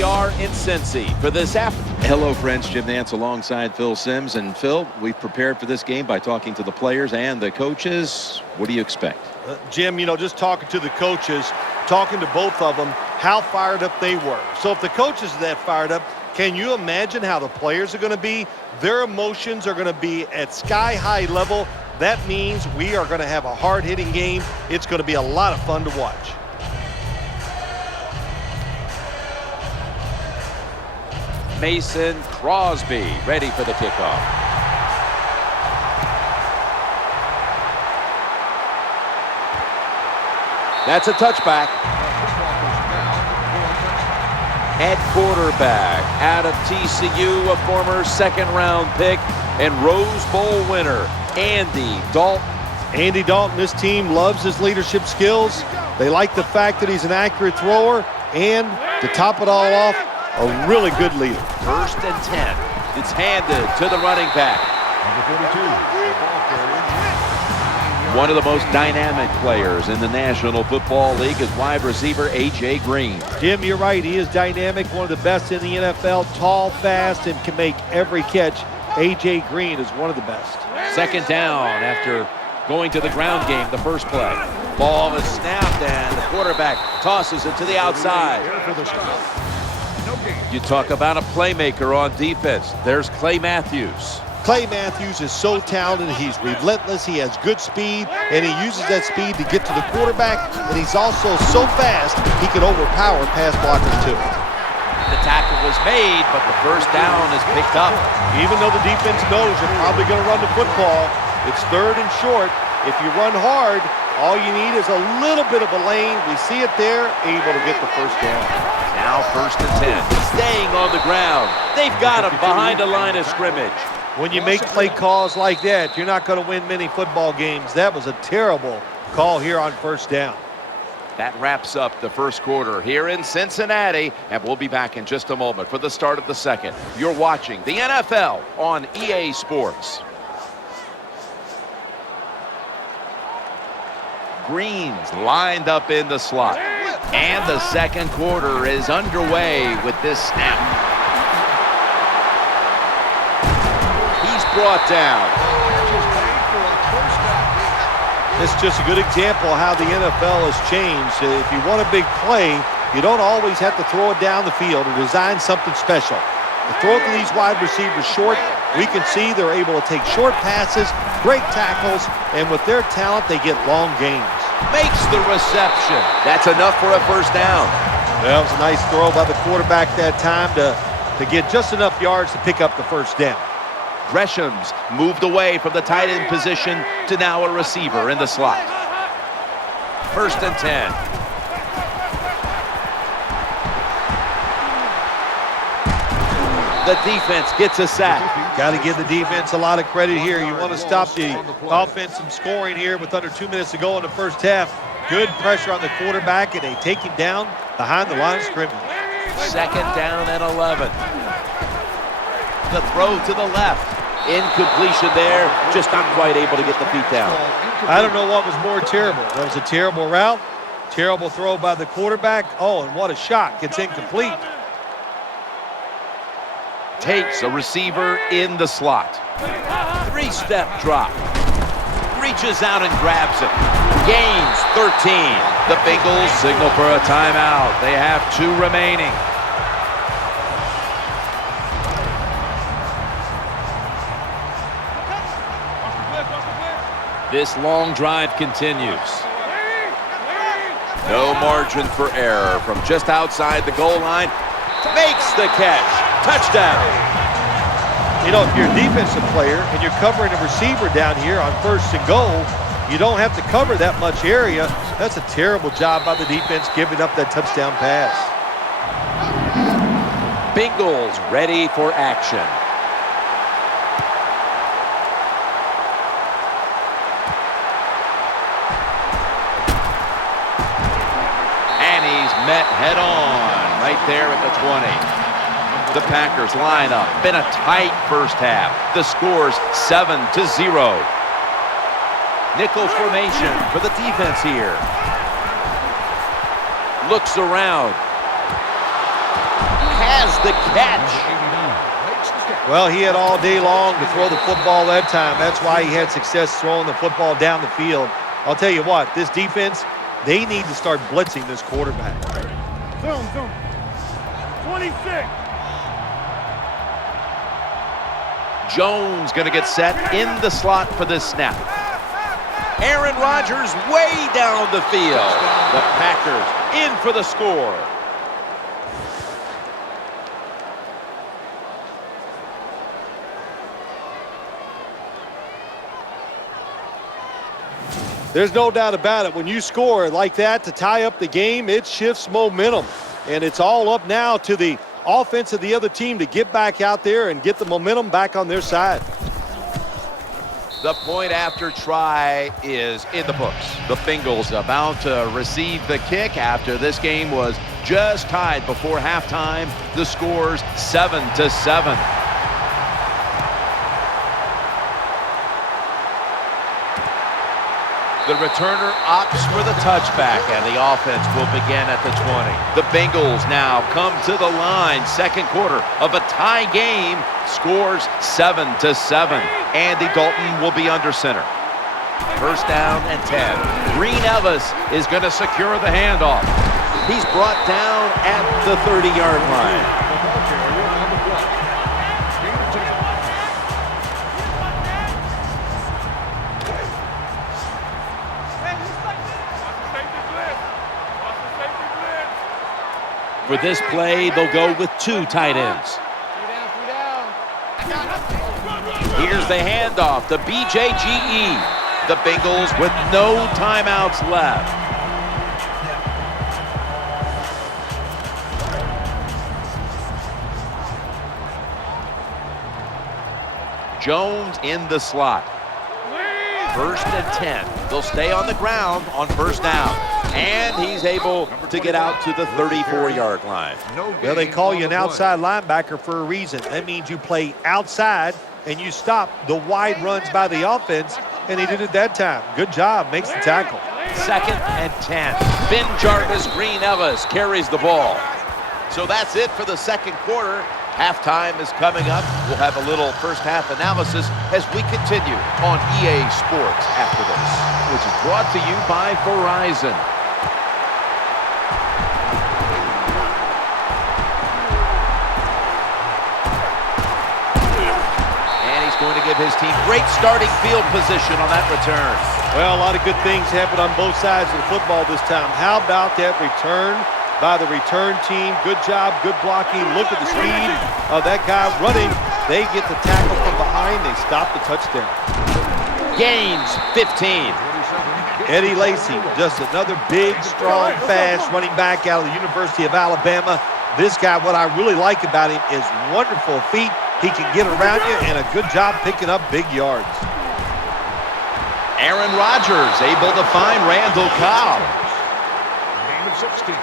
we are in Cincy for this afternoon. Hello, friends. Jim Nantz alongside Phil Simms. And Phil, we've prepared for this game by talking to the players and the coaches. What do you expect? Jim, just talking to the coaches, talking to both of them, how fired up they were. So if the coaches are that fired up, can you imagine how the players are going to be? Their emotions are going to be at sky-high level. That means we are going to have a hard-hitting game. It's going to be a lot of fun to watch. Mason Crosby ready for the kickoff. That's a touchback. At quarterback, out of TCU, a former second-round pick and Rose Bowl winner, Andy Dalton. Andy Dalton, this team loves his leadership skills. They like the fact that he's an accurate thrower, and to top it all off, a really good leader. 1st and 10. It's handed to the running back. Number 42, the ball carrier. One of the most dynamic players in the National Football League is wide receiver A.J. Green. Jim, you're right. He is dynamic, one of the best in the NFL, tall, fast, and can make every catch. A.J. Green is one of the best. 2nd down after going to the ground game the first play. Ball is snapped and the quarterback tosses it to the outside. You talk about a playmaker on defense. There's Clay Matthews. Clay Matthews is so talented. He's relentless. He has good speed, and he uses that speed to get to the quarterback, and he's also so fast he can overpower pass blockers too. The tackle was made, but the first down is picked up. Even though the defense knows you're probably going to run the football, it's 3rd and short. If you run hard, all you need is a little bit of a lane. We see it there, able to get the first down. Now 1st and 10. Staying on the ground. They've got him behind the line of scrimmage. When you make play calls like that, you're not going to win many football games. That was a terrible call here on 1st down. That wraps up the first quarter here in Cincinnati, and we'll be back in just a moment for the start of the second. You're watching the NFL on EA Sports. Green's lined up in the slot, and the second quarter is underway with this snap. Brought down. This is just a good example of how the NFL has changed. If you want a big play, you don't always have to throw it down the field or design something special. The throw to these wide receivers short, we can see they're able to take short passes, great tackles, and with their talent, they get long gains. Makes the reception. That's enough for a first down. Well, it was a nice throw by the quarterback that time to get just enough yards to pick up the first down. Gresham's moved away from the tight end position to now a receiver in the slot. 1st and 10. The defense gets a sack. Got to give the defense a lot of credit here. You want to stop the offense from scoring here with under 2 minutes to go in the first half. Good pressure on the quarterback, and they take him down behind the line of scrimmage. 2nd down and 11. The throw to the left. Incompletion there, just not quite able to get the feet down. I don't know what was more terrible. That was a terrible route, terrible throw by the quarterback. Oh, and what a shot. Gets incomplete. Takes a receiver in the slot. 3-step drop. Reaches out and grabs it. Gains 13. The Bengals signal for a timeout. They have 2 remaining. This long drive continues. No margin for error from just outside the goal line. Makes the catch. Touchdown. If you're a defensive player and you're covering a receiver down here on 1st and goal, you don't have to cover that much area. That's a terrible job by the defense giving up that touchdown pass. Bengals ready for action. Met head on right there at the 20. The Packers line up. Been a tight first half. The score's 7-0. Nickel formation for the defense here. Looks around. has the catch. Well, he had all day long to throw the football that time. That's why he had success throwing the football down the field. I'll tell you what, this defense, they need to start blitzing this quarterback. Zoom. 26. Jones going to get set in the slot for this snap. Aaron Rodgers way down the field. The Packers in for the score. There's no doubt about it. When you score like that to tie up the game, it shifts momentum. And it's all up now to the offense of the other team to get back out there and get the momentum back on their side. The point after try is in the books. The Bengals about to receive the kick after this game was just tied before halftime. The score's 7-7. The returner opts for the touchback, and the offense will begin at the 20. The Bengals now come to the line. Second quarter of a tie game. Scores 7-7. Andy Dalton will be under center. First down and 10. Green Ellis is going to secure the handoff. He's brought down at the 30-yard line. For this play, they'll go with two tight ends. Here's the handoff to BJGE. The Bengals with no timeouts left. Jones in the slot. First and 10. They'll stay on the ground on first down. And he's able to get out to the 34-yard line. Well, they call you an outside linebacker for a reason. That means you play outside and you stop the wide runs by the offense, and he did it that time. Good job. Makes the tackle. Second and 10. Ben Jarvis, Green Ellis carries the ball. So that's it for the second quarter. Halftime is coming up. We'll have a little first half analysis as we continue on EA Sports after this, which is brought to you by Verizon. And he's going to give his team great starting field position on that return. Well, a lot of good things happened on both sides of the football this time. How about that return by the return team? Good job, good blocking. Look at the speed of that guy running. They get the tackle from behind. They stop the touchdown. Gains 15. Eddie Lacy, just another big, strong, fast running back out of the University of Alabama. This guy, what I really like about him is wonderful feet. He can get around you, and a good job picking up big yards. Aaron Rodgers able to find Randall Cobb. Gain of 16.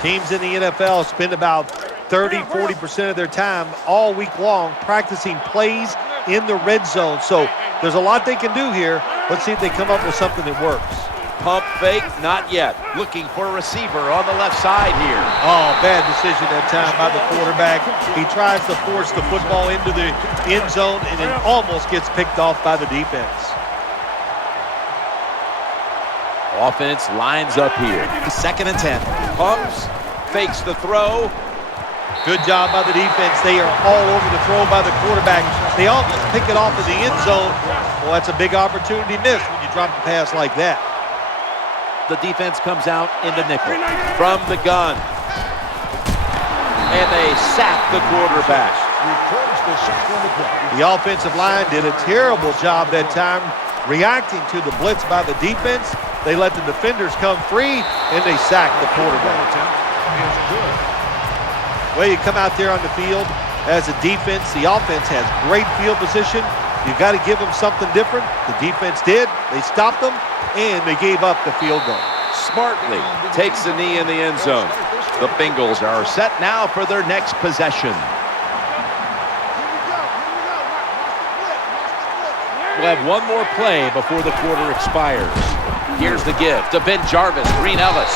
Teams in the NFL spend about 30-40% of their time all week long practicing plays in the red zone. So there's a lot they can do here. Let's see if they come up with something that works. Pump fake, not yet. Looking for a receiver on the left side here. Oh, bad decision that time by the quarterback. He tries to force the football into the end zone, and it almost gets picked off by the defense. Offense lines up here. Second and 10. Pumps, fakes the throw. Good job by the defense. They are all over the throw by the quarterback. They almost pick it off in the end zone. Well, that's a big opportunity missed when you drop the pass like that. The defense comes out in the nickel from the gun. And they sack the quarterback. The offensive line did a terrible job that time reacting to the blitz by the defense. They let the defenders come free, and they sack the quarterback. Well, you come out there on the field as a defense. The offense has great field position. You've got to give them something different. The defense did. They stopped them, and they gave up the field goal. Smartly takes the knee in the end zone. The Bengals are set now for their next possession. We'll have one more play before the quarter expires. Here's the give to Ben Jarvis, Green Ellis.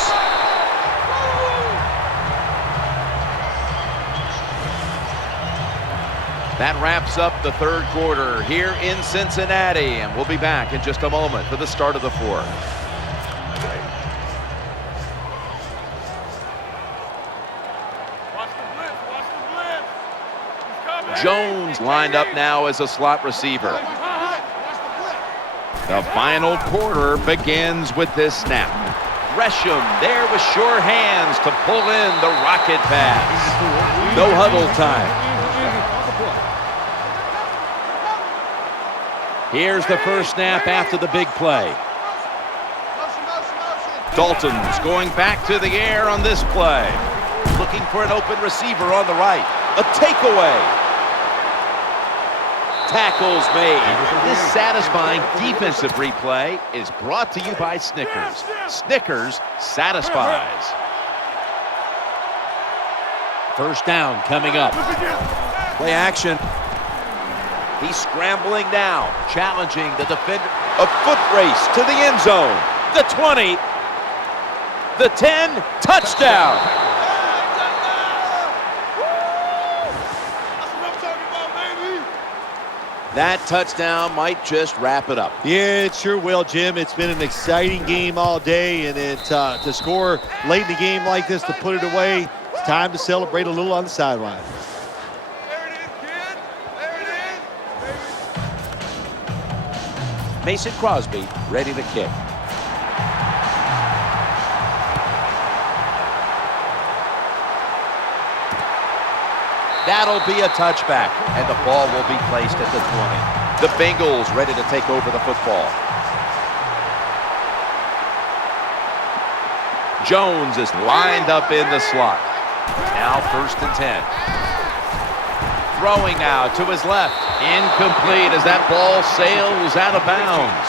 That wraps up the third quarter here in Cincinnati, and we'll be back in just a moment for the start of the fourth. Jones lined up now as a slot receiver. The final quarter begins with this snap. Gresham there with sure hands to pull in the rocket pass. No huddle time. Here's the first snap after the big play. Dalton's going back to the air on this play. Looking for an open receiver on the right. A takeaway. Tackles made. This satisfying defensive replay is brought to you by Snickers. Snickers satisfies. First down coming up. Play action. He's scrambling now, challenging the defender. A foot race to the end zone. The 20. The 10. Touchdown. That touchdown might just wrap it up. Yeah, it sure will, Jim. It's been an exciting game all day, and to score late in the game like this, to put it away, it's time to celebrate a little on the sideline. Mason Crosby ready to kick. That'll be a touchback, and the ball will be placed at the 20. The Bengals ready to take over the football. Jones is lined up in the slot. Now 1st and 10. Throwing now to his left. Incomplete as that ball sails out of bounds.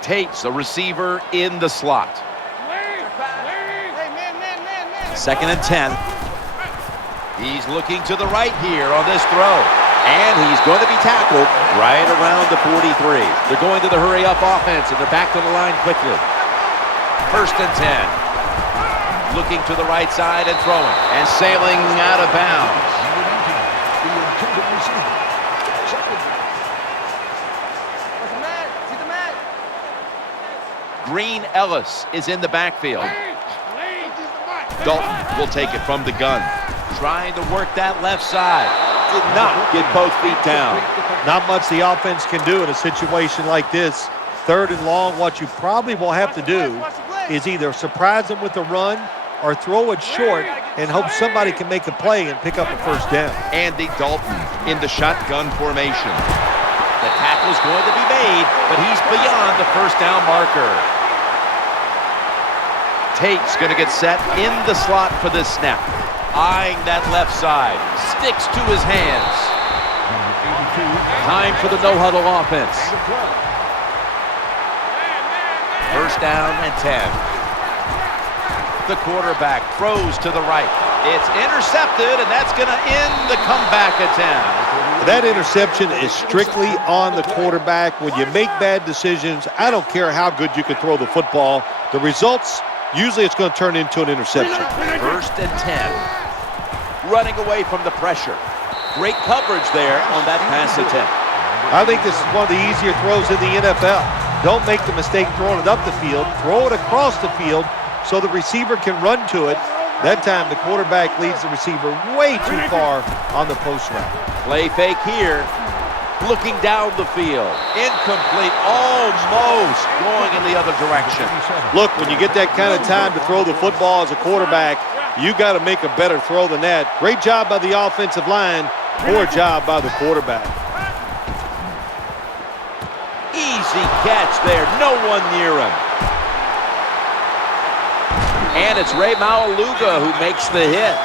Tate's a receiver in the slot. 2nd and 10. He's looking to the right here on this throw. And he's going to be tackled right around the 43. They're going to the hurry-up offense, and they're back to the line quickly. 1st and 10. Looking to the right side and throwing. And sailing out of bounds. Green Ellis is in the backfield. Dalton will take it from the gun. Trying to work that left side. Did not get both feet down. Not much the offense can do in a situation like this. 3rd and long, what you probably will have to do is either surprise them with a run or throw it short and hope somebody can make a play and pick up a first down. Andy Dalton in the shotgun formation. The tackle's going to be made, but he's beyond the first down marker. Tate's going to get set in the slot for this snap. Eyeing that left side. Sticks to his hands. Time for the no-huddle offense. 1st down and 10. The quarterback throws to the right. It's intercepted, and that's going to end the comeback attempt. That interception is strictly on the quarterback. When you make bad decisions, I don't care how good you can throw the football. The results, usually it's going to turn into an interception. 1st and 10. Running away from the pressure. Great coverage there on that pass attempt. I think this is one of the easier throws in the NFL. Don't make the mistake throwing it up the field. Throw it across the field so the receiver can run to it. That time the quarterback leads the receiver way too far on the post route. Play fake here. Looking down the field. Incomplete. Almost going in the other direction. Look, when you get that kind of time to throw the football as a quarterback, you got to make a better throw than that. Great job by the offensive line. Poor job by the quarterback. Easy catch there. No one near him. And it's Ray Maualuga who makes the hit.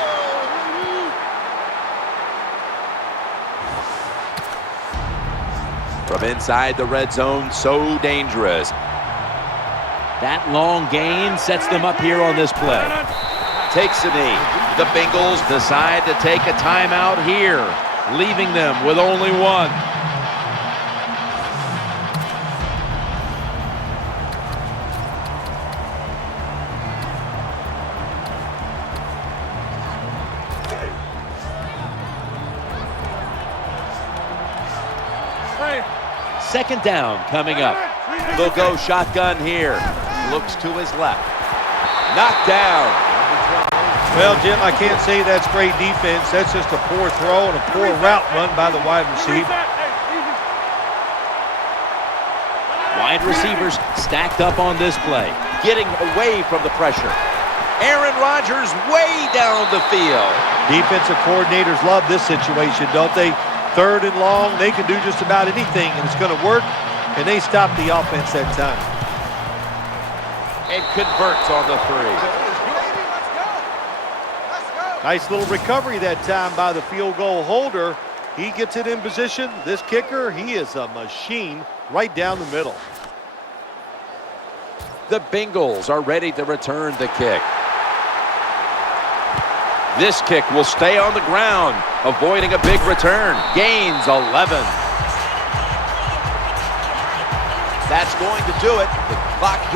From inside the red zone, so dangerous. That long gain sets them up here on this play. Takes a knee. The Bengals decide to take a timeout here, leaving them with only one. second down coming up. They'll go shotgun here. Looks to his left. Knocked down. Well, Jim, I can't say that's great defense. That's just a poor throw and a poor route run by the wide receiver. Wide receivers stacked up on this play, getting away from the pressure. Aaron Rodgers way down the field. Defensive coordinators love this situation, don't they? 3rd and long, they can do just about anything, and it's going to work, and they stop the offense that time. And converts on the 3. Nice little recovery that time by the field goal holder. He gets it in position. This kicker, he is a machine right down the middle. The Bengals are ready to return the kick. This kick will stay on the ground, avoiding a big return. Gains 11. That's going to do it. The clock hits